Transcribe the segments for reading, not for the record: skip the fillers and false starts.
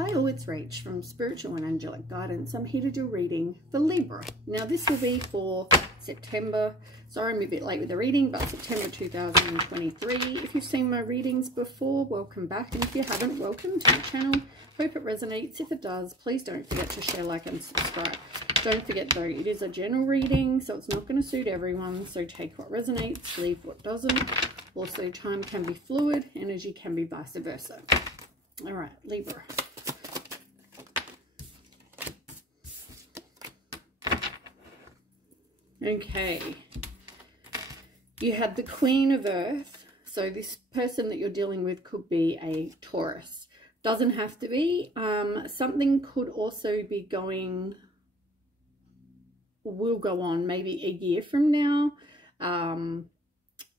Hi all, it's Rach from Spiritual and Angelic Guidance. I'm here to do a reading for Libra. Now this will be for September. Sorry I'm a bit late with the reading, but September 2023. If you've seen my readings before, welcome back. And if you haven't, welcome to the channel. Hope it resonates. If it does, please don't forget to share, like, and subscribe. Don't forget though, it is a general reading, so it's not going to suit everyone. So take what resonates, leave what doesn't. Also, time can be fluid, energy can be vice versa. All right, Libra. Okay, you had the Queen of Earth. So this person that you're dealing with could be a Taurus. Doesn't have to be. Something could also be will go on maybe a year from now.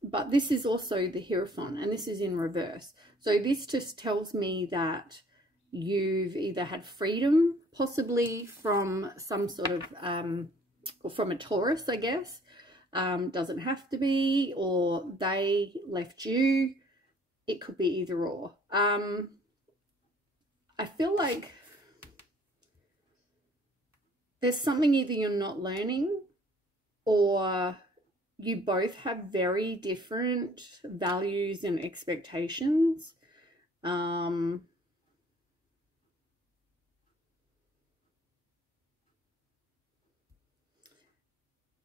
But this is also the Hierophant, and this is in reverse. So this just tells me that you've either had freedom, possibly from some sort of, or from a Taurus, I guess. Doesn't have to be, or they left you. It could be either or. I feel like there's something either you're not learning, or you both have very different values and expectations.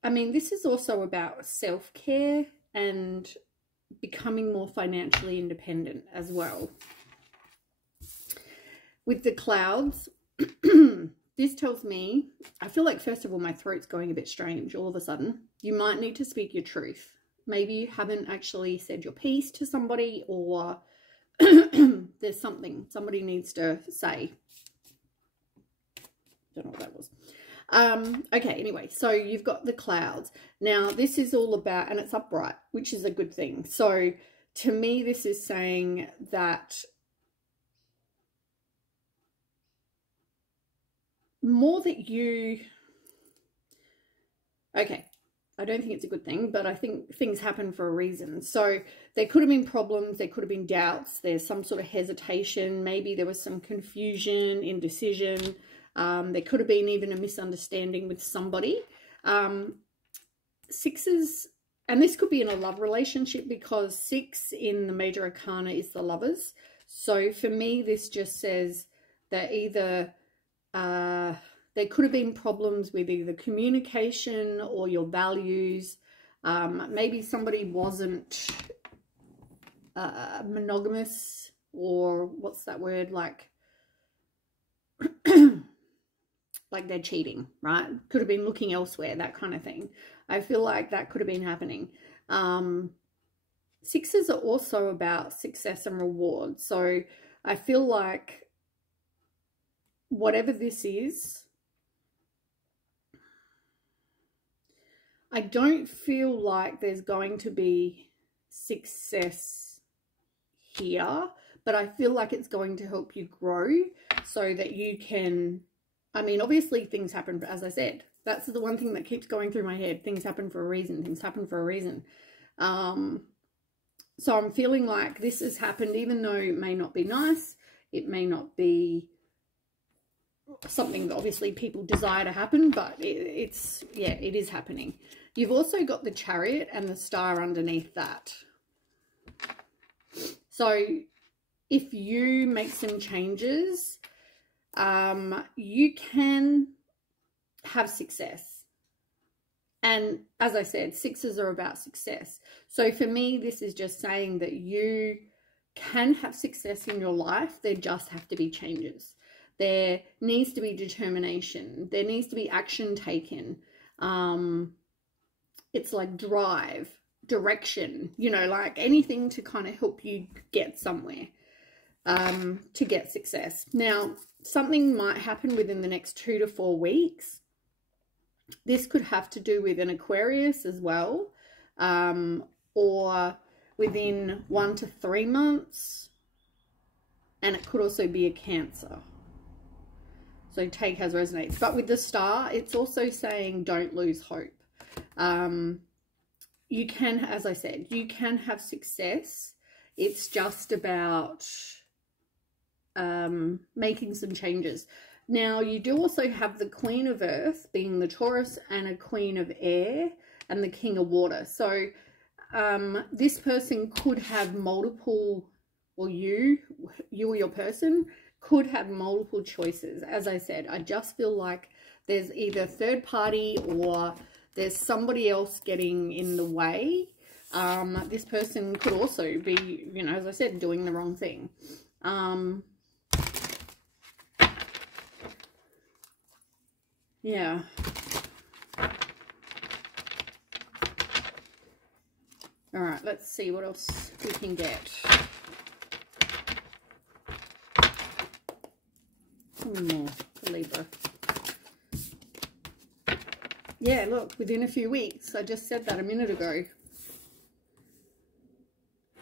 I mean, this is also about self-care and becoming more financially independent as well. With the clouds, this tells me, I feel like, first of all, my throat's going a bit strange all of a sudden. You might need to speak your truth. Maybe you haven't actually said your piece to somebody, or there's something somebody needs to say. Don't know what that was. Okay, anyway, so you've got the clouds. Now, this is all about, and it's upright, which is a good thing. So, to me, this is saying that more that you... Okay, I don't think it's a good thing, but I think things happen for a reason. So there could have been problems, there could have been doubts, there's some sort of hesitation, maybe there was some confusion, indecision, there could have been even a misunderstanding with somebody. Sixes, and this could be in a love relationship, because 6 in the major arcana is the Lovers. So for me, this just says that either there could have been problems with either communication or your values. Maybe somebody wasn't monogamous, or what's that word, like like they're cheating, right? Could have been looking elsewhere, that kind of thing. I feel like that could have been happening. Sixes are also about success and reward. So I feel like whatever this is, I don't feel like there's going to be success here, but I feel like it's going to help you grow so that you can, I mean, obviously things happen, as I said. That's the one thing that keeps going through my head. Things happen for a reason. Things happen for a reason. So I'm feeling like this has happened, even though it may not be nice. It may not be something that obviously people desire to happen, but it's, yeah, it is happening. You've also got the Chariot and the Star underneath that. So if you make some changes, you can have success. And as I said, sixes are about success. So for me, this is just saying that you can have success in your life. There just have to be changes. There needs to be determination. There needs to be action taken. It's like drive, direction, you know, like anything to kind of help you get somewhere, to get success. Now, something might happen within the next 2 to 4 weeks. This could have to do with an Aquarius as well, or within 1 to 3 months. And it could also be a Cancer. So take as resonates. But with the Star, it's also saying don't lose hope. You can, as I said, you can have success. It's just about making some changes. Now, you do also have the Queen of Earth being the Taurus and a Queen of Air and the King of Water. So this person could have multiple, or you or your person could have multiple choices. As I said, I just feel like there's either third party or there's somebody else getting in the way. This person could also be, you know, as I said, doing the wrong thing. Yeah. All right, let's see what else we can get. One more for Libra. Yeah, look, within a few weeks. I just said that a minute ago.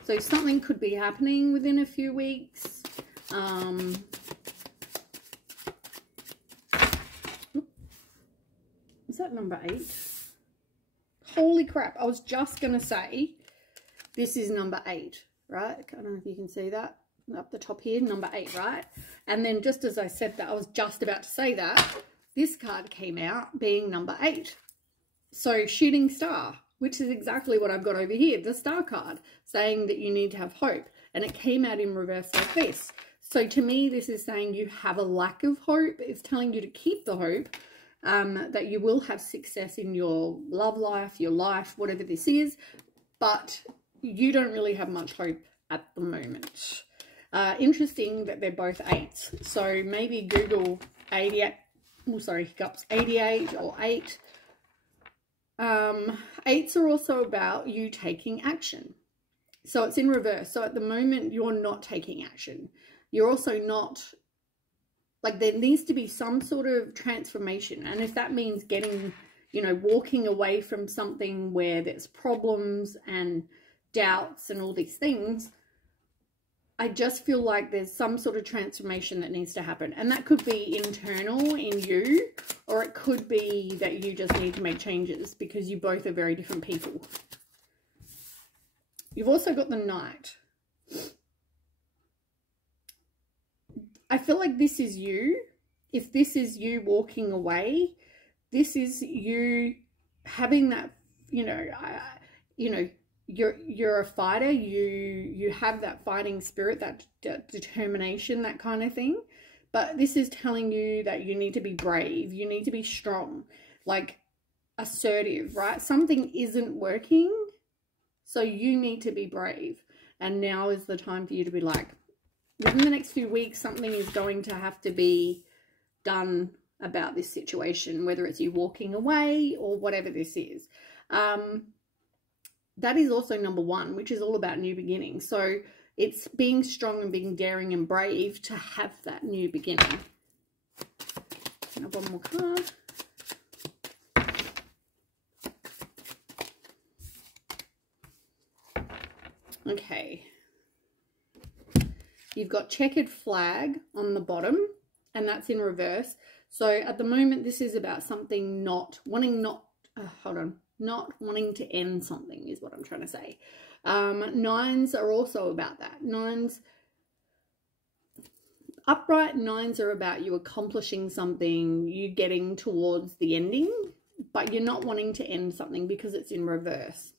So something could be happening within a few weeks. Is that number 8? Holy crap. I was just going to say this is number 8, right? I don't know if you can see that up the top here, number 8, right? And then just as I said that, I was just about to say that, this card came out being number 8. So shooting star, which is exactly what I've got over here, the star card, saying that you need to have hope. And it came out in reverse like this. So to me, this is saying you have a lack of hope. It's telling you to keep the hope, that you will have success in your love life, your life, whatever this is. But you don't really have much hope at the moment. Interesting that they're both 8s. So maybe Google 88, oh sorry, hiccups, 88 or 8. 8s are also about you taking action. So it's in reverse. So at the moment, you're not taking action. You're also not, like, there needs to be some sort of transformation. And if that means getting, you know, walking away from something where there's problems and doubts and all these things, I just feel like there's some sort of transformation that needs to happen. And that could be internal in you, or it could be that you just need to make changes because you both are very different people. You've also got the Knight. I feel like this is you. If this is you walking away, this is you having that, you know, you're a fighter. You have that fighting spirit, that determination, that kind of thing. But this is telling you that you need to be brave. You need to be strong, like assertive, right? Something isn't working, so you need to be brave. And now is the time for you to be like, within the next few weeks, something is going to have to be done about this situation, whether it's you walking away or whatever this is. That is also number 1, which is all about new beginnings. So it's being strong and being daring and brave to have that new beginning. Now one more card. Okay. You've got checkered flag on the bottom, and that's in reverse. So at the moment, this is about something not wanting to end something is what I'm trying to say. 9s are also about that. 9s, upright 9s are about you accomplishing something, you getting towards the ending, but you're not wanting to end something because it's in reverse.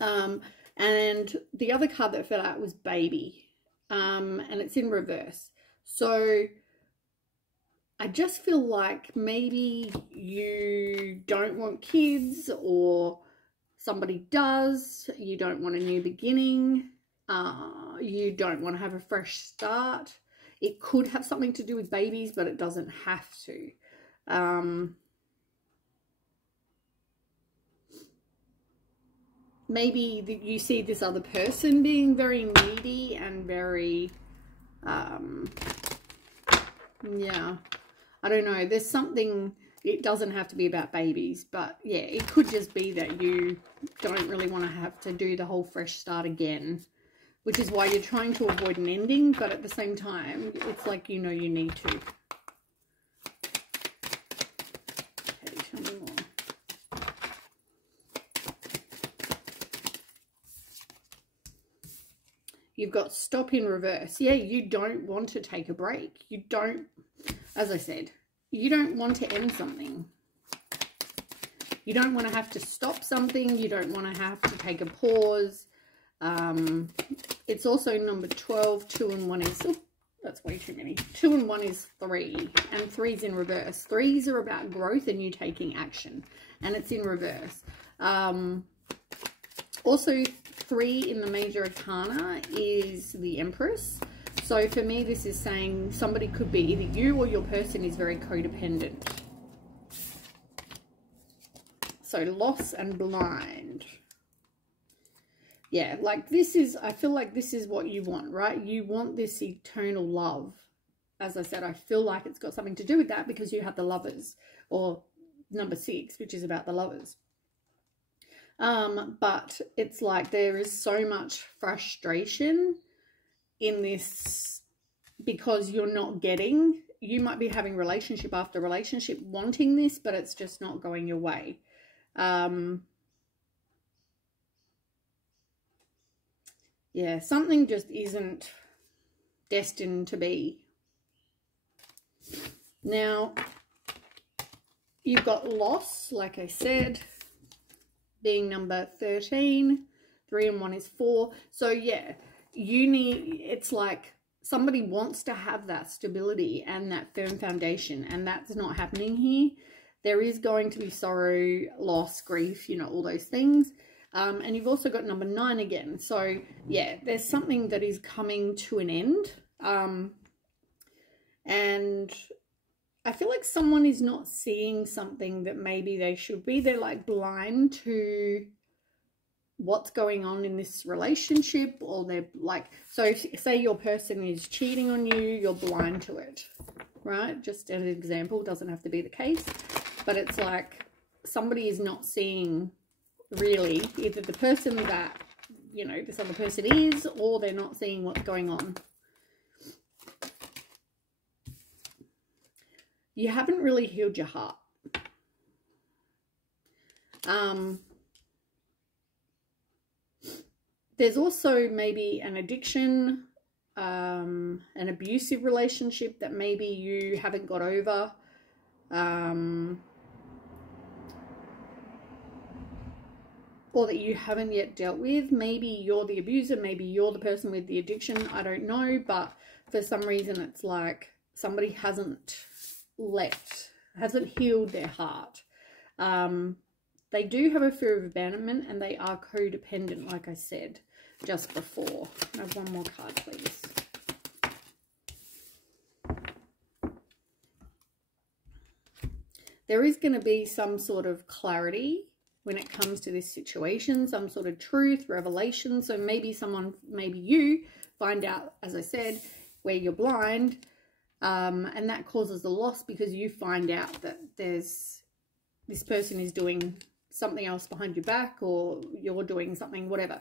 And the other card that fell out was baby, and it's in reverse. So I just feel like maybe you don't want kids, or somebody does. You don't want a new beginning. You don't want to have a fresh start. It could have something to do with babies, but it doesn't have to. Maybe you see this other person being very needy and very, yeah, I don't know. There's something, it doesn't have to be about babies, but yeah, it could just be that you don't really want to have to do the whole fresh start again, which is why you're trying to avoid an ending, but at the same time, it's like, you know, you need to. Okay, tell me more. You've got stop in reverse. Yeah, you don't want to take a break. You don't, as I said, you don't want to end something. You don't want to have to stop something. You don't want to have to take a pause. It's also number 12. 2 and 1 is, oh, that's way too many. 2 and 1 is 3, and 3's in reverse. 3's are about growth and you taking action, and it's in reverse. Also, 3 in the major arcana is the Empress. So for me, this is saying somebody could be either you or your person is very codependent. So loss and blind. Yeah, like this is, I feel like this is what you want, right? You want this eternal love. As I said, I feel like it's got something to do with that because you have the Lovers, or number 6, which is about the Lovers. But it's like there is so much frustration in this because you're not getting, you might be having relationship after relationship wanting this, but it's just not going your way. Yeah, something just isn't destined to be. Now, you've got loss, like I said, being number 13. 3 and 1 is 4. So yeah, you need, it's like somebody wants to have that stability and that firm foundation, and that's not happening here. There is going to be sorrow, loss, grief, you know, all those things. And you've also got number 9 again. So yeah, there's something that is coming to an end. And I feel like someone is not seeing something that maybe they should be. They're like blind to what's going on in this relationship, or they're like, so say your person is cheating on you, you're blind to it, right? Just as an example, doesn't have to be the case, but it's like somebody is not seeing really either the person that, you know, this other person is, or they're not seeing what's going on. You haven't really healed your heart. There's also maybe an addiction, an abusive relationship that maybe you haven't got over. Or that you haven't yet dealt with. Maybe you're the abuser, maybe you're the person with the addiction, I don't know, but for some reason it's like somebody hasn't healed their heart. They do have a fear of abandonment, and they are codependent, like I said just before. I have one more card, please. There is going to be some sort of clarity when it comes to this situation, some sort of truth, revelation. So maybe you find out, as I said, where you're blind, and that causes a loss because you find out that this person is doing something else behind your back, or you're doing something, whatever.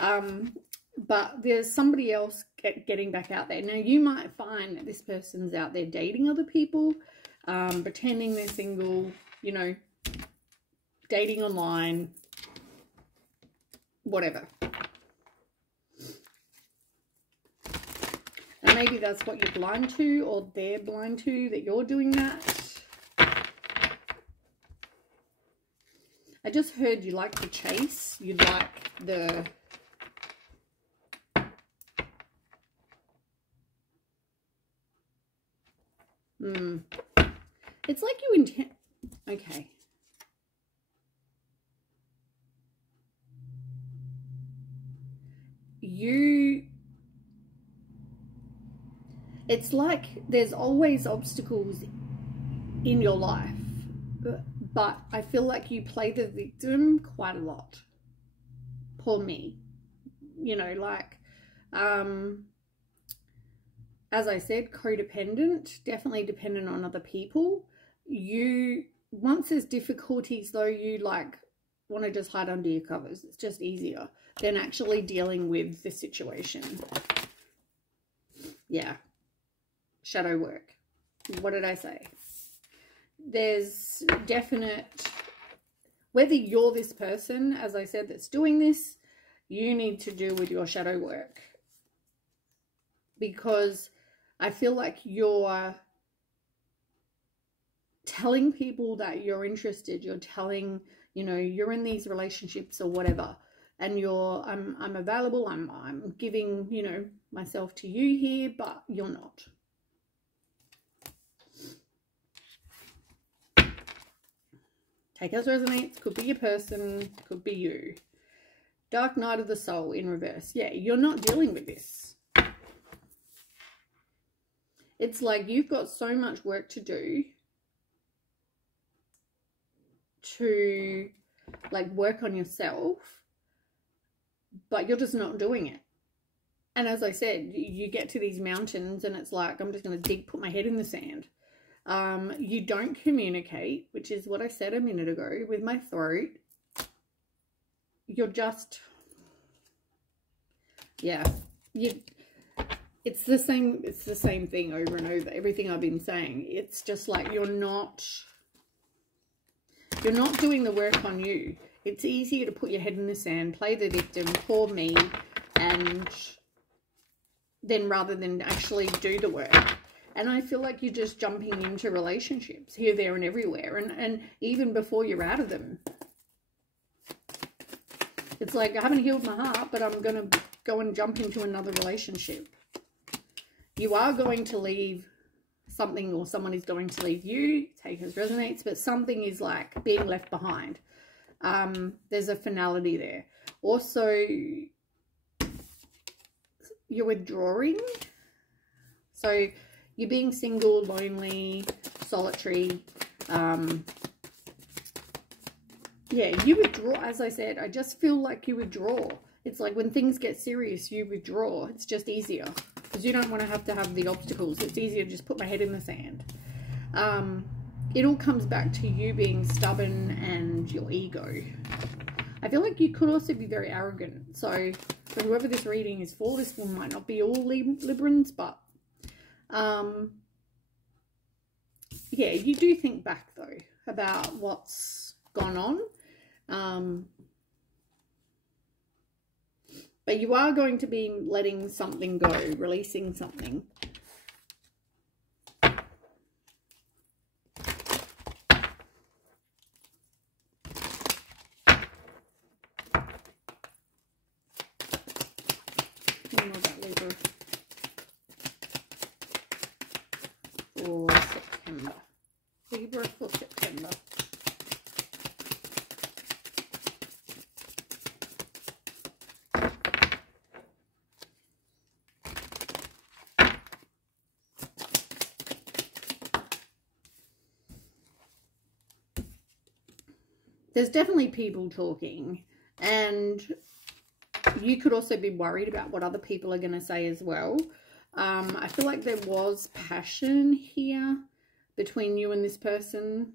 But there's somebody else getting back out there. Now, you might find that this person's out there dating other people, pretending they're single, you know, dating online, whatever. And maybe that's what you're blind to, or they're blind to, that you're doing that. I just heard you like the chase. You like the... It's like you intend... Okay. It's like there's always obstacles in your life, but I feel like you play the victim quite a lot. Poor me. You know, like, as I said, codependent, definitely dependent on other people. Once there's difficulties though, you like want to just hide under your covers. It's just easier than actually dealing with the situation. Yeah. Shadow work. What did I say? There's definite, whether you're this person, as I said, that's doing this, you need to do with your shadow work. because I feel like you're telling people that you're interested. You're telling, you know, you're in these relationships or whatever, and you're, I'm available. I'm giving, you know, myself to you here, but you're not. Take as resonates. Could be your person, could be you. Dark Night of the Soul in reverse. Yeah, you're not dealing with this. It's like you've got so much work to do to like work on yourself, but you're just not doing it. And as I said, you get to these mountains and it's like, I'm just going to put my head in the sand. You don't communicate, which is what I said a minute ago with my throat. You're just, yeah, it's the same thing over and over, everything I've been saying. It's just like you're not doing the work on you. It's easier to put your head in the sand, play the victim, poor me, and then rather than actually do the work. And I feel like you're just jumping into relationships here, there, and everywhere. And even before you're out of them. It's like, I haven't healed my heart, but I'm going to go and jump into another relationship. You are going to leave something, or someone is going to leave you. Take as resonates. But something is like being left behind. There's a finality there. Also, you're withdrawing. So you're being single, lonely, solitary. Yeah, you withdraw. As I said, I just feel like you withdraw. It's like when things get serious, you withdraw. It's just easier because you don't want to have the obstacles. It's easier to just put my head in the sand. It all comes back to you being stubborn and your ego. I feel like you could also be very arrogant. So for whoever this reading is for, this one might not be all Librans, but yeah, you do think back though about what's gone on, but you are going to be letting something go, releasing something. For September. Libra for September. There's definitely people talking, and you could also be worried about what other people are going to say as well. I feel like there was passion here between you and this person,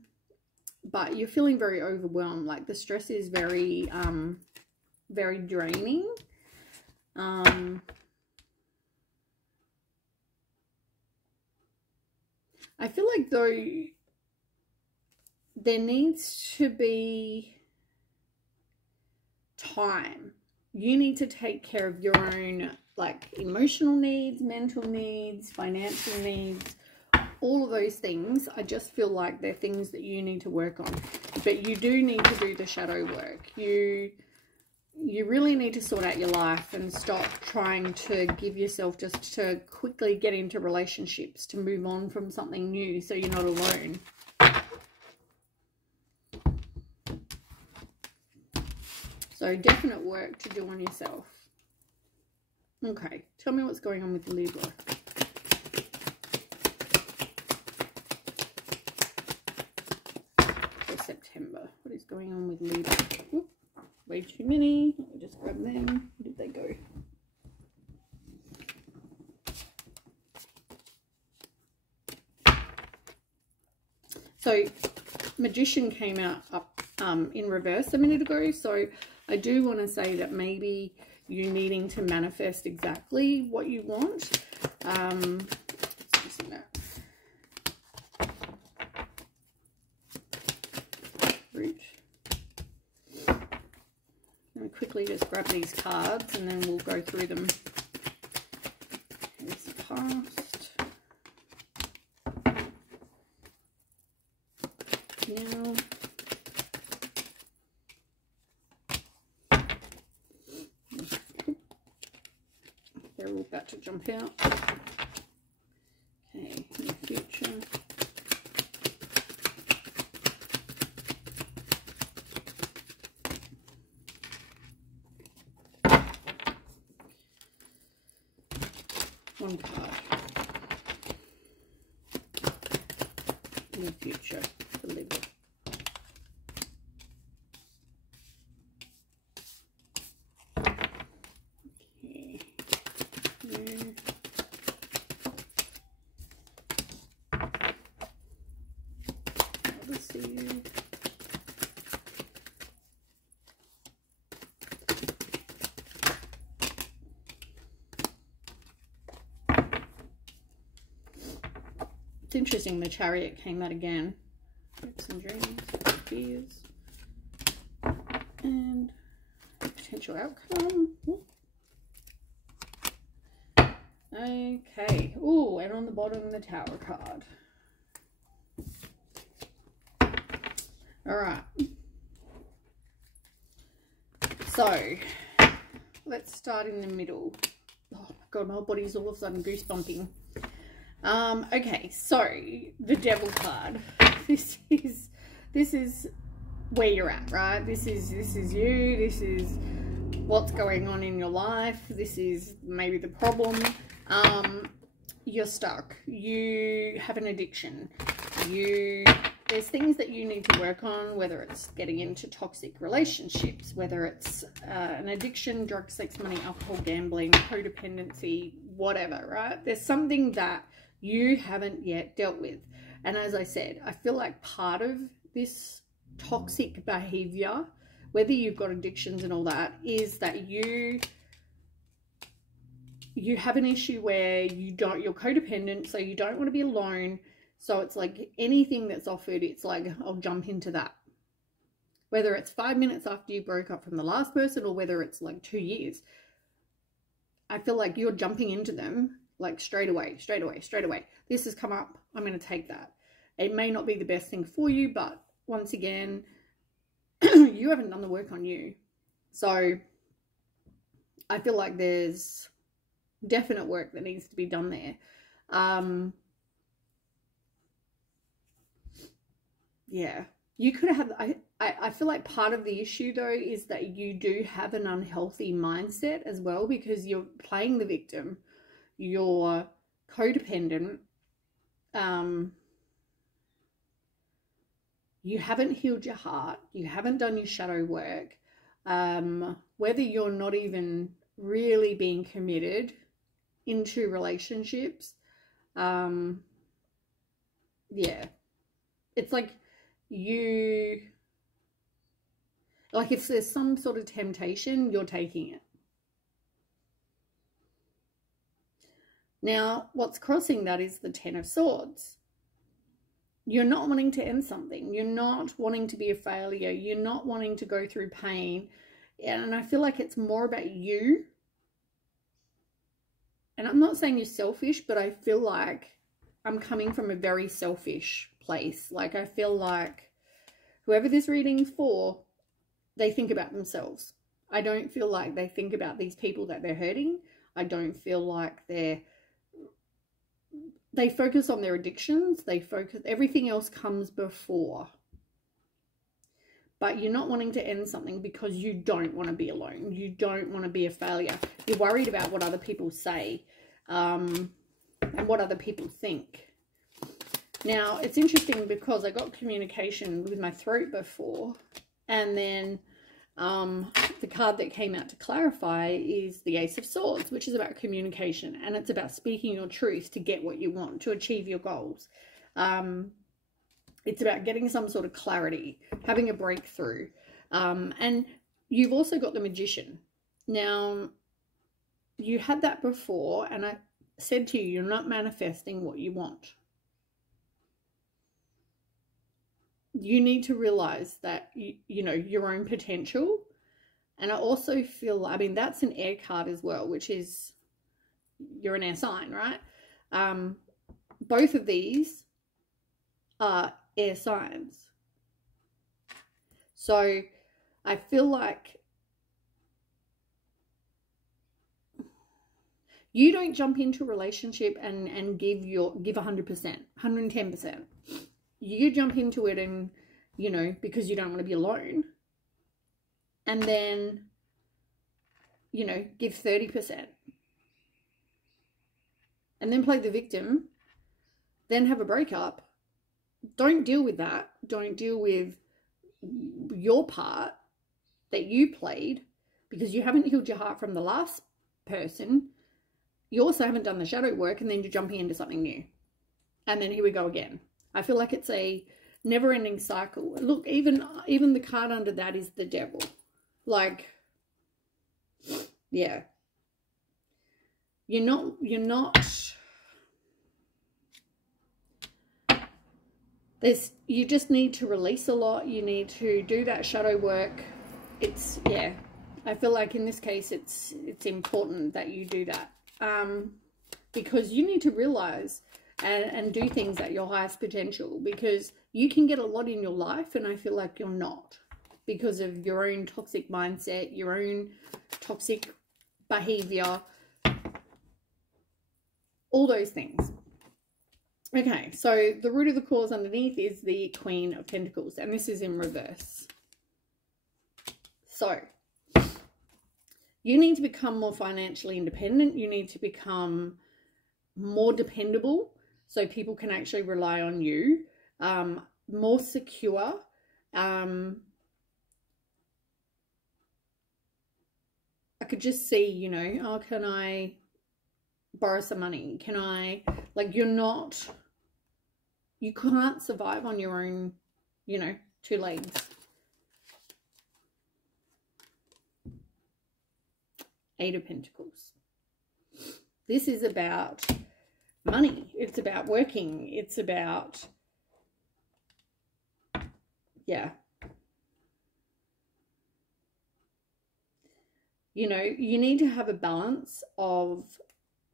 but you're feeling very overwhelmed. Like the stress is very, very draining. I feel like though there needs to be time. You need to take care of your own like emotional needs, mental needs, financial needs, all of those things. I just feel like they're things that you need to work on. But you do need to do the shadow work. You really need to sort out your life and stop trying to give yourself just to quickly get into relationships, to move on from something new so you're not alone. So definite work to do on yourself. Okay, tell me what's going on with Libra. For September. What is going on with Libra? Whoop, way too many. Let me just grab them. Where did they go? So Magician came out up in reverse a minute ago. So I do want to say that maybe you're needing to manifest exactly what you want. Root. Let me quickly just grab these cards and then we'll go through them. past. Now, they're all about to jump out. Okay, in the future. One card. In the future, for Libra. Okay. No. Let's see. It's interesting the Chariot came out again. Hopes and dreams, fears, and potential outcome. Okay. Oh, and on the bottom, the Tower card. All right. So, let's start in the middle. Oh my God, my whole body's all of a sudden goosebumping. Okay, so the Devil card. This is where you're at, right? This is you. This is what's going on in your life. This is maybe the problem. You're stuck. You have an addiction. There's things that you need to work on, whether it's getting into toxic relationships, whether it's an addiction, drugs, sex, money, alcohol, gambling, codependency, whatever, right? There's something that you haven't yet dealt with. And as I said, I feel like part of this toxic behavior, whether you've got addictions and all that, is that you have an issue where you're codependent, so you don't want to be alone. So it's like anything that's offered, it's like, I'll jump into that. Whether it's 5 minutes after you broke up from the last person or whether it's like 2 years. I feel like you're jumping into them like straight away. This has come up, I'm going to take that. It may not be the best thing for you, but once again, you haven't done the work on you. So I feel like there's definite work that needs to be done there. Yeah, you could have, I feel like part of the issue though is that you do have an unhealthy mindset as well, because you're playing the victim, you're codependent, you haven't healed your heart, you haven't done your shadow work, whether you're not even really being committed into relationships, yeah, it's like if there's some sort of temptation, you're taking it. Now, what's crossing that is the Ten of Swords. You're not wanting to end something. You're not wanting to be a failure. You're not wanting to go through pain. And I feel like it's more about you. And I'm not saying you're selfish, but I feel like I'm coming from a very selfish place. Like, I feel like whoever this reading's for, they think about themselves. I don't feel like they think about these people that they're hurting. I don't feel like they focus on their addictions. Everything else comes before. But you're not wanting to end something because you don't want to be alone. You don't want to be a failure. You're worried about what other people say, and what other people think. Now, it's interesting because I got communication with my throat before, and then the card that came out to clarify is the Ace of Swords, which is about communication, and it's about speaking your truth to get what you want, to achieve your goals. It's about getting some sort of clarity, having a breakthrough. And you've also got the Magician. Now, you had that before, and I said to you, you're not manifesting what you want. You need to realize that, you know, your own potential. And I also feel, I mean, that's an air card as well, which is, you're an air sign, right? Both of these are air signs. So I feel like you don't jump into a relationship and give 100%, 110%. You jump into it and, you know, because you don't want to be alone. And then, you know, give 30%. And then play the victim. Then have a breakup. Don't deal with that. Don't deal with your part that you played because you haven't healed your heart from the last person. You also haven't done the shadow work, and then you're jumping into something new. And then here we go again. I feel like it's a never-ending cycle. Look, even the card under that is the devil. Like, yeah. You're not you just need to release a lot. You need to do that shadow work. It's, yeah. I feel like in this case it's important that you do that. Because you need to realize and do things at your highest potential, because you can get a lot in your life and I feel like you're not, because of your own toxic mindset, your own toxic behavior, all those things. Okay, so the root of the cause underneath is the Queen of Pentacles, and this is in reverse. So you need to become more financially independent. You need to become more dependable so people can actually rely on you. More secure. I could just see, you know, oh, can I borrow some money? Can I, like, you can't survive on your own, you know, 2 legs. Eight of Pentacles. This is about money. It's about working. It's about, yeah. You know, you need to have a balance of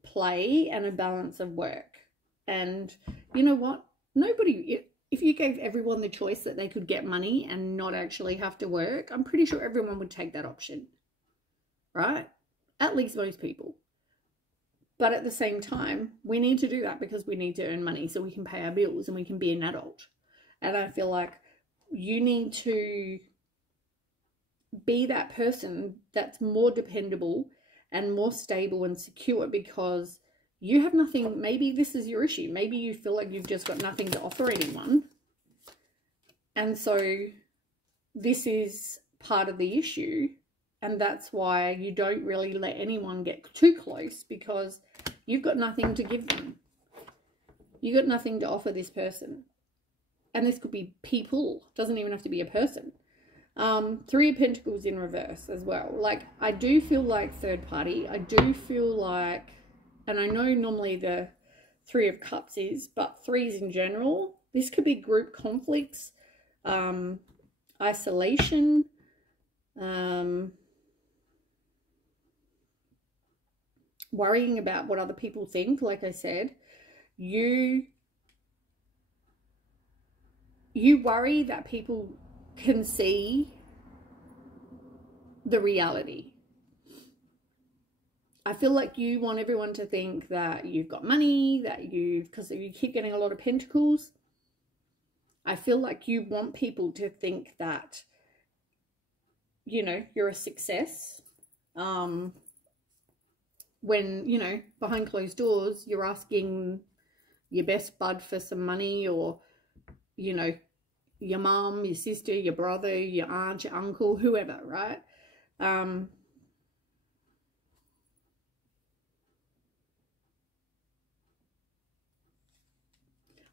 play and a balance of work. And you know what? If you gave everyone the choice that they could get money and not actually have to work, I'm pretty sure everyone would take that option. Right? At least most people. But at the same time, we need to do that because we need to earn money so we can pay our bills and we can be an adult. And I feel like you need to be that person that's more dependable and more stable and secure, because you have nothing. Maybe this is your issue. Maybe you feel like you've just got nothing to offer anyone. And so this is part of the issue. And that's why you don't really let anyone get too close, because you've got nothing to give them. You've got nothing to offer this person. And this could be people. It doesn't even have to be a person. 3 of Pentacles in reverse as well. Like, I do feel like third party. I do feel like, and I know normally the 3 of Cups is, but 3s in general. This could be group conflicts, isolation, worrying about what other people think. Like I said, you worry that people can see the reality. I feel like you want everyone to think that you've got money, because you keep getting a lot of pentacles. I feel like you want people to think that, you know, you're a success. When, you know, behind closed doors, you're asking your best bud for some money, or, you know, your mum, your sister, your brother, your aunt, your uncle, whoever, right? I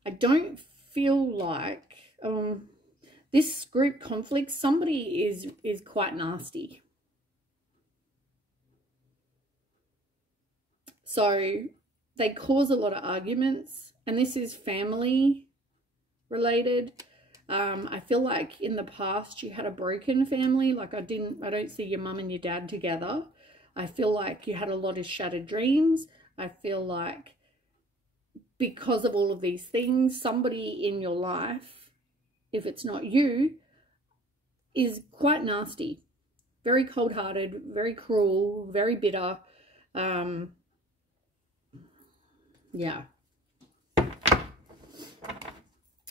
don't feel like this group conflict, somebody is quite nasty. So they cause a lot of arguments, and this is family related. I feel like in the past you had a broken family. Like I don't see your mum and your dad together. I feel like you had a lot of shattered dreams. I feel like because of all of these things, somebody in your life, if it's not you, is quite nasty, very cold-hearted, very cruel, very bitter. Yeah.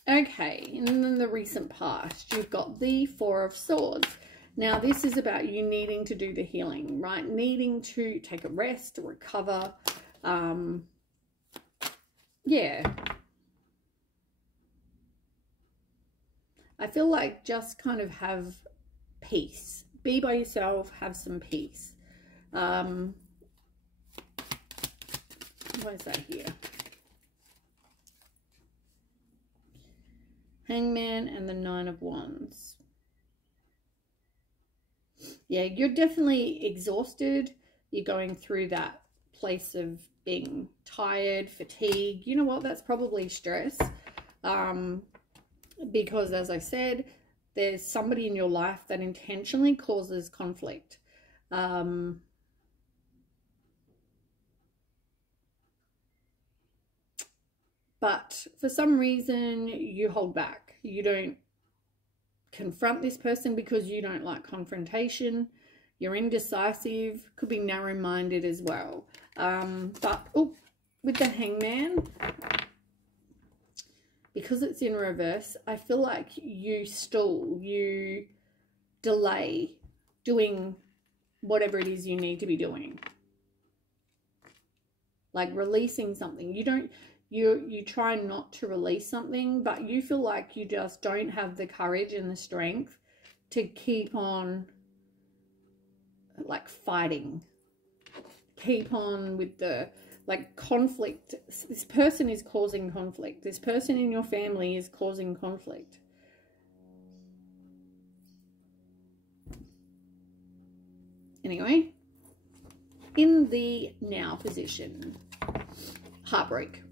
Okay, and then the recent past, you've got the Four of Swords. Now, this is about you needing to do the healing, right? Needing to take a rest, to recover. Yeah. I feel like just kind of have peace. Be by yourself, have some peace. What is that here? Hangman and the Nine of Wands. Yeah, you're definitely exhausted. You're going through that place of being tired, fatigued. You know what? That's probably stress. Because, as I said, there's somebody in your life that intentionally causes conflict. But for some reason, you hold back. You don't confront this person because you don't like confrontation. You're indecisive. Could be narrow-minded as well. But with the Hangman, because it's in reverse, I feel like you stall, you delay doing whatever it is you need to be doing. Like releasing something. You try not to release something, but you feel like you just don't have the courage and the strength to keep on like fighting. Keep on with the like conflict. This person is causing conflict. This person in your family is causing conflict. Anyway, in the now position, heartbreak.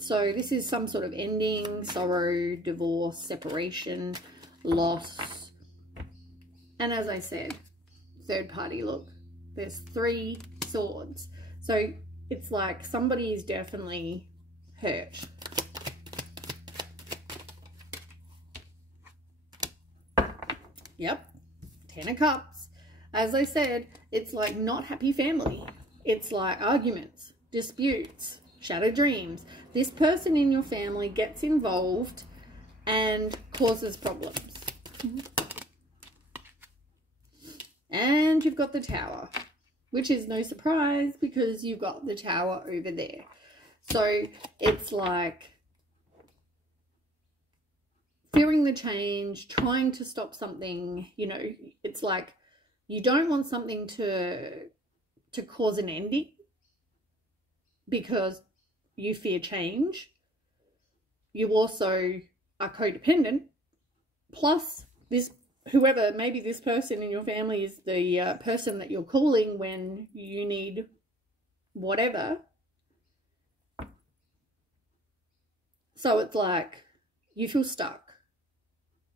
So this is some sort of ending, sorrow, divorce, separation, loss. And as I said, third party, look, there's 3 swords. So it's like somebody is definitely hurt. Yep, 10 of Cups. As I said, it's like not happy family. It's like arguments, disputes, shattered dreams. This person in your family gets involved and causes problems. And you've got the Tower, which is no surprise because you've got the Tower over there. So it's like fearing the change, trying to stop something. You know, it's like you don't want something to cause an ending because you fear change. You also are codependent. Plus, whoever, maybe this person in your family is the person that you're calling when you need whatever. So it's like you feel stuck.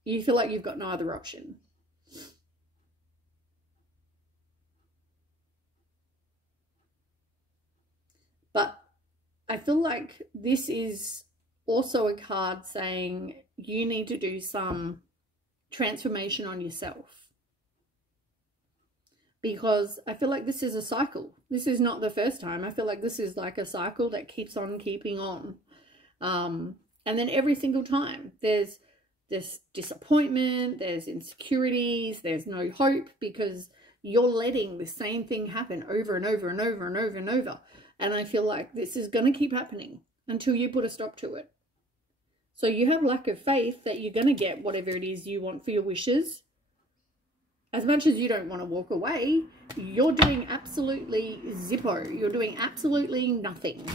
You feel like you've got no other option. But I feel like this is also a card saying you need to do some transformation on yourself. Because I feel like this is a cycle. This is not the first time. I feel like this is like a cycle that keeps on keeping on. And then every single time there's this disappointment, there's insecurities, there's no hope because you're letting the same thing happen over and over and over and over and over. And I feel like this is going to keep happening until you put a stop to it. So you have lack of faith that you're going to get whatever it is you want for your wishes. As much as you don't want to walk away, you're doing absolutely zippo. You're doing absolutely nothing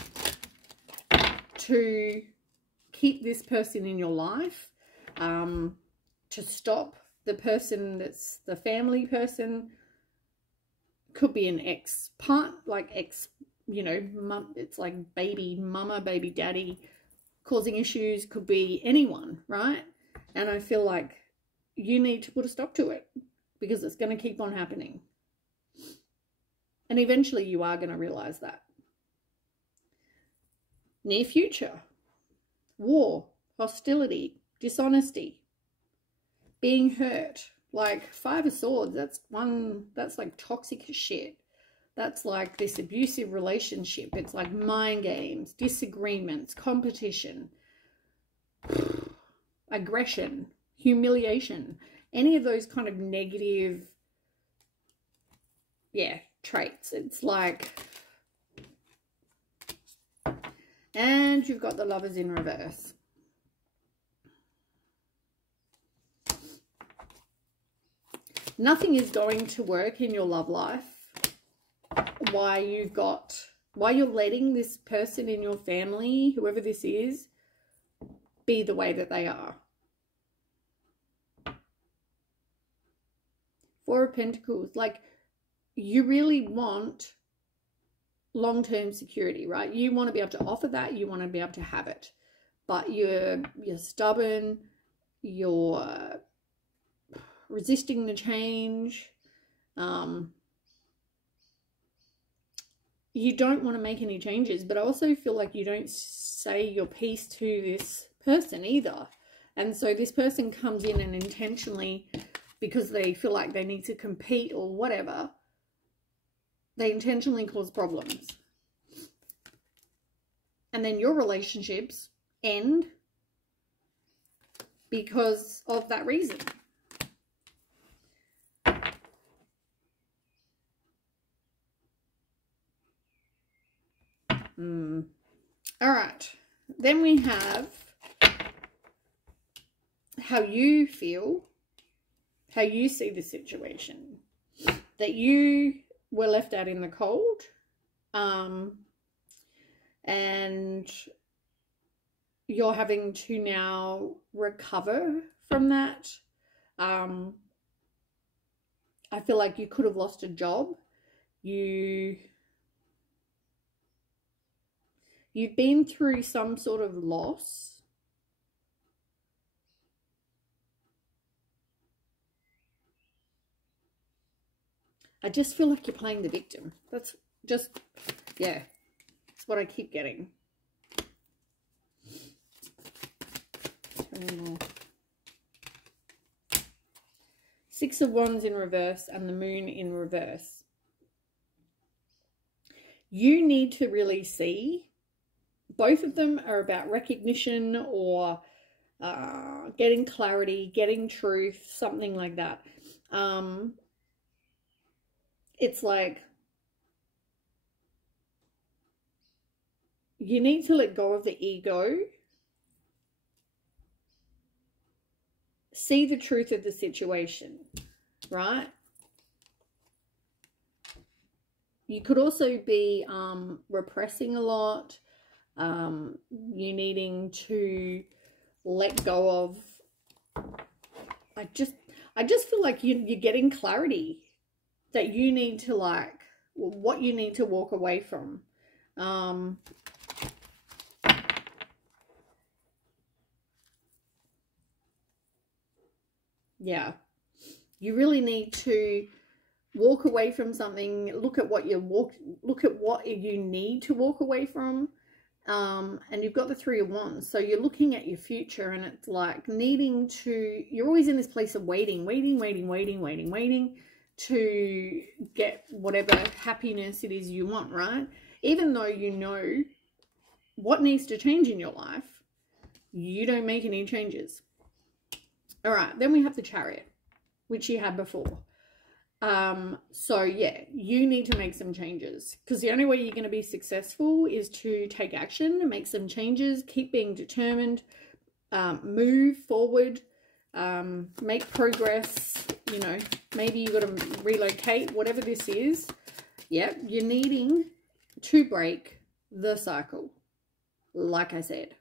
to keep this person in your life, to stop the person that's the family person. Could be an ex-part, like ex, you know, mum, it's like baby mama, baby daddy causing issues. Could be anyone, right? And I feel like you need to put a stop to it because it's going to keep on happening. And eventually you are going to realize that. near future. War, hostility, dishonesty, being hurt. Like 5 of Swords, that's like toxic as shit. That's like this abusive relationship. It's like mind games, disagreements, competition, aggression, humiliation, any of those kind of negative, yeah, traits. It's like, and you've got the Lovers in reverse. Nothing is going to work in your love life. Why you're letting this person in your family, whoever this is, be the way that they are. 4 of Pentacles, like, you really want long-term security, right? You want to be able to offer that, you want to be able to have it, but you're stubborn, you're resisting the change. You don't want to make any changes, but I also feel like you don't say your piece to this person either. And so this person comes in and intentionally, because they feel like they need to compete or whatever, they intentionally cause problems. And then your relationships end because of that reason. All right. Then we have how you feel, how you see the situation, that you were left out in the cold, and you're having to now recover from that. I feel like you could have lost a job. You've been through some sort of loss. I just feel like you're playing the victim. That's just, yeah, it's what I keep getting. 20 more. 6 of Wands in reverse and the Moon in reverse. You need to really see, both of them are about recognition or getting clarity, getting truth, something like that. It's like you need to let go of the ego, see the truth of the situation, right? You could also be repressing a lot. You needing to let go of. I just feel like you're getting clarity that you need to, like, what you need to walk away from. Yeah, you really need to walk away from something. Look at what you need to walk away from. And you've got the 3 of Wands, so you're looking at your future, and it's like needing to, you're always in this place of waiting to get whatever happiness it is you want, right? Even though you know what needs to change in your life, you don't make any changes. All right, then we have the Chariot, which you had before. So yeah, you need to make some changes, because the only way you're going to be successful is to take action, make some changes, keep being determined, move forward, make progress. You know, maybe you got to relocate, whatever this is. Yeah, you're needing to break the cycle, like I said,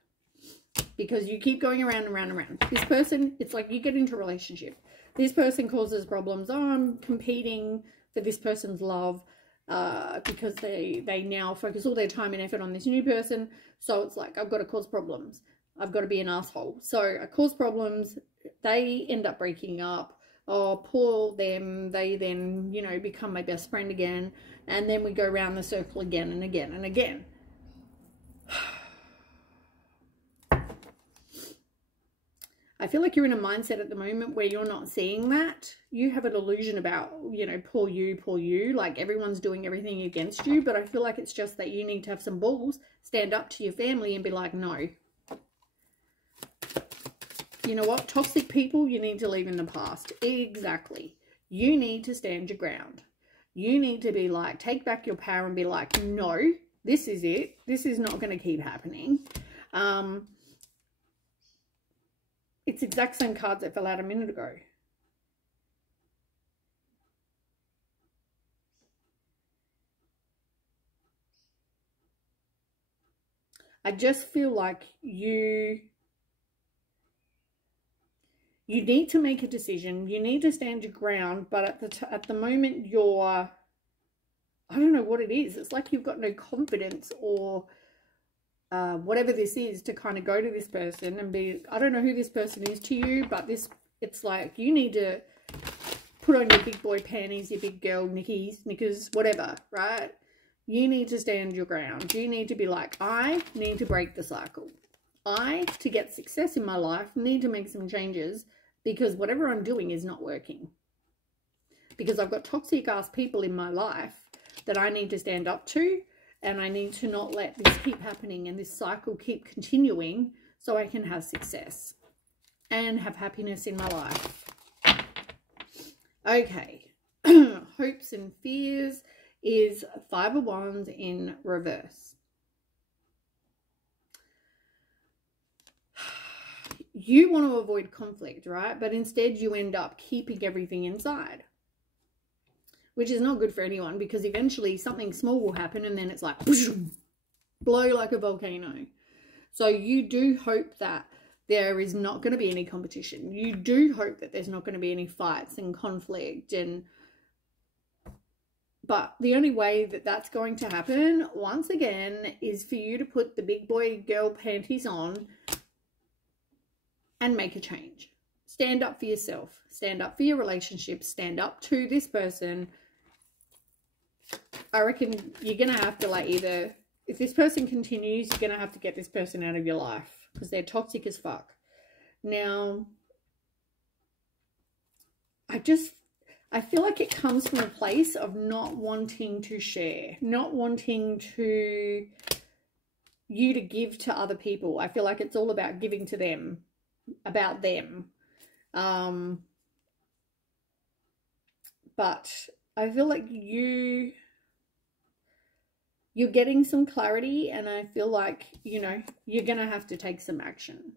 because you keep going around and around and around. This person, it's like you get into a relationship. This person causes problems. Oh, I'm competing for this person's love because they now focus all their time and effort on this new person. So it's like, I've got to cause problems. I've got to be an asshole. So I cause problems. They end up breaking up. Oh, poor them. They then, you know, become my best friend again. And then we go around the circle again and again and again. I feel like you're in a mindset at the moment where you're not seeing that. You have an illusion about, you know, poor you, like everyone's doing everything against you. But I feel like it's just that you need to have some balls, stand up to your family and be like, no. You know what? Toxic people, you need to leave in the past. Exactly. You need to stand your ground. You need to be like, take back your power and be like, no, this is it. This is not going to keep happening. It's exact same cards that fell out a minute ago. I just feel like you need to make a decision. You need to stand your ground, but at the moment you're, I don't know what it is. It's like you've got no confidence or whatever this is to kind of go to this person and be, I don't know who this person is to you, but it's like you need to put on your big boy panties, your big girl knickers, whatever, right? You need to stand your ground. You need to be like, I need to break the cycle. To get success in my life, need to make some changes because whatever I'm doing is not working. Because I've got toxic ass people in my life that I need to stand up to, and I need to not let this keep happening and this cycle keep continuing so I can have success and have happiness in my life. Okay. Hopes and fears is 5 of Wands in reverse. You want to avoid conflict, right? But instead you end up keeping everything inside, which is not good for anyone because eventually something small will happen and then it's like blow like a volcano. So you do hope that there is not going to be any competition. You do hope that there's not going to be any fights and conflict, but the only way that that's going to happen, once again, is for you to put the big boy girl panties on and make a change. Stand up for yourself. Stand up for your relationship. Stand up to this person. I reckon you're going to have to, like, either, if this person continues, you're going to have to get this person out of your life because they're toxic as fuck. Now, I feel like it comes from a place of not wanting to share, not wanting you to give to other people. I feel like it's all about giving to them, about them. But I feel like you're getting some clarity, and I feel like, you know, you're going to have to take some action.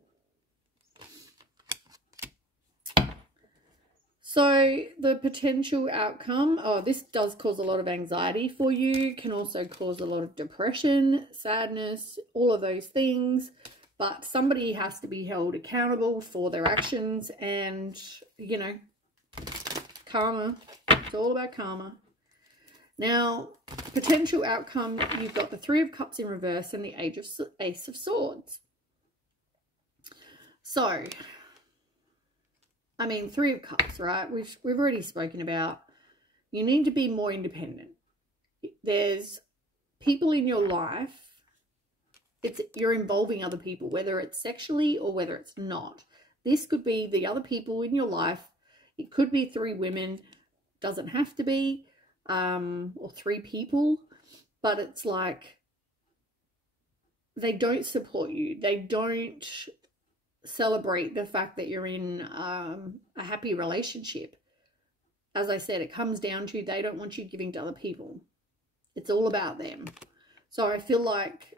So the potential outcome, this does cause a lot of anxiety for you, can also cause a lot of depression, sadness, all of those things. But somebody has to be held accountable for their actions and, you know, karma. It's all about karma. Now, potential outcome, you've got the 3 of Cups in reverse and the Ace of Swords. So, I mean, 3 of Cups, right? We've already spoken about you need to be more independent. There's people in your life, you're involving other people, whether it's sexually or whether it's not. This could be the other people in your life. It could be 3 women, doesn't have to be, or 3 people, but it's like they don't support you. They don't celebrate the fact that you're in a happy relationship. As I said, it comes down to they don't want you giving to other people. It's all about them. So I feel like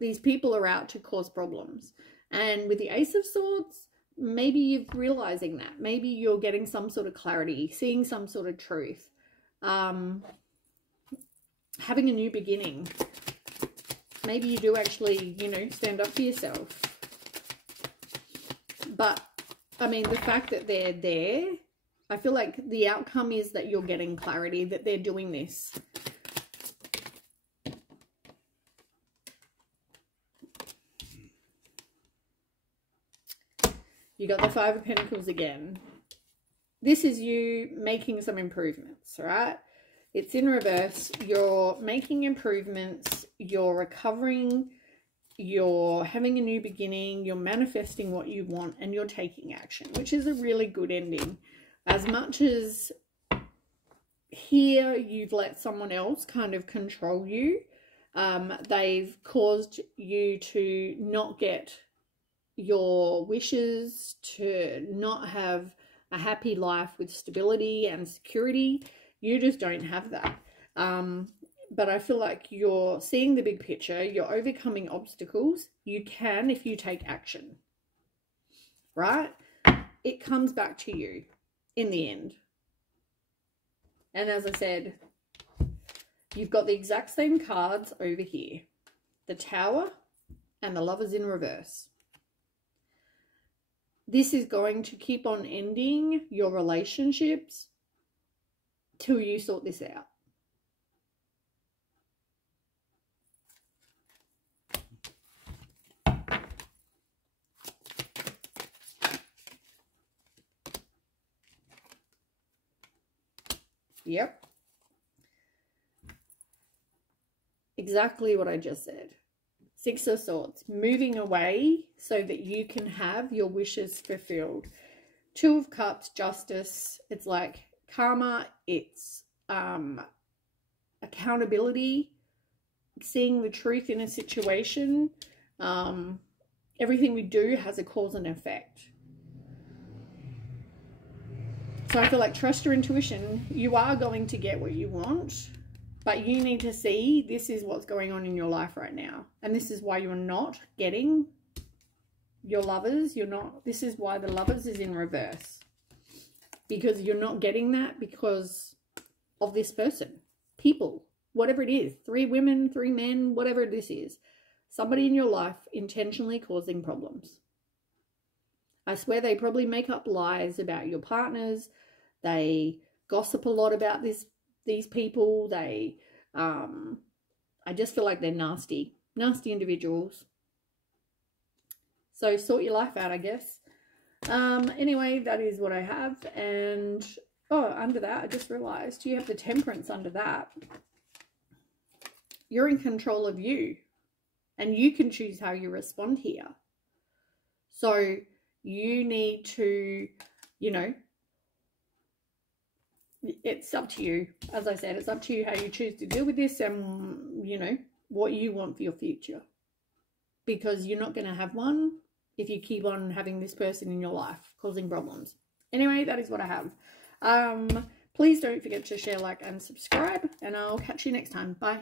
these people are out to cause problems. And with the Ace of Swords, maybe you're realizing that. Maybe you're getting some sort of clarity, seeing some sort of truth. Having a new beginning. Maybe you do actually, you know, stand up for yourself. But, I mean, the fact that they're there, I feel like the outcome is that you're getting clarity, that they're doing this. You got the 5 of Pentacles again. This is you making some improvements, right? It's in reverse. You're making improvements. You're recovering. you're having a new beginning, you're manifesting what you want, and you're taking action, which is a really good ending. As much as here you've let someone else kind of control you, they've caused you to not get your wishes, to not have a happy life with stability and security. You just don't have that. But I feel like you're seeing the big picture. You're overcoming obstacles. You can if you take action, right? It comes back to you in the end. And as I said, you've got the exact same cards over here. The Tower and the Lovers in reverse. This is going to keep on ending your relationships till you sort this out. Yep. Exactly what I just said. Six of Swords. Moving away so that you can have your wishes fulfilled. Two of Cups, Justice. It's like karma. It's accountability. Seeing the truth in a situation. Everything we do has a cause and effect. So I feel like trust your intuition. You are going to get what you want, but you need to see this is what's going on in your life right now. And this is why you're not getting your lovers. This is why the Lovers is in reverse. Because you're not getting that because of this person. People, whatever it is. 3 women, 3 men, whatever this is. Somebody in your life intentionally causing problems. I swear they probably make up lies about your partners. They gossip a lot about these people. They, I just feel like they're nasty individuals. So sort your life out, I guess. Anyway, that is what I have. And, oh, under that, I just realized you have the Temperance under that. You're in control of you. And you can choose how you respond here. So you need to, you know, it's up to you. As I said, it's up to you how you choose to deal with this and, you know, what you want for your future. Because you're not going to have one if you keep on having this person in your life causing problems. Anyway, that is what I have. Please don't forget to share, like, and subscribe. And I'll catch you next time. Bye.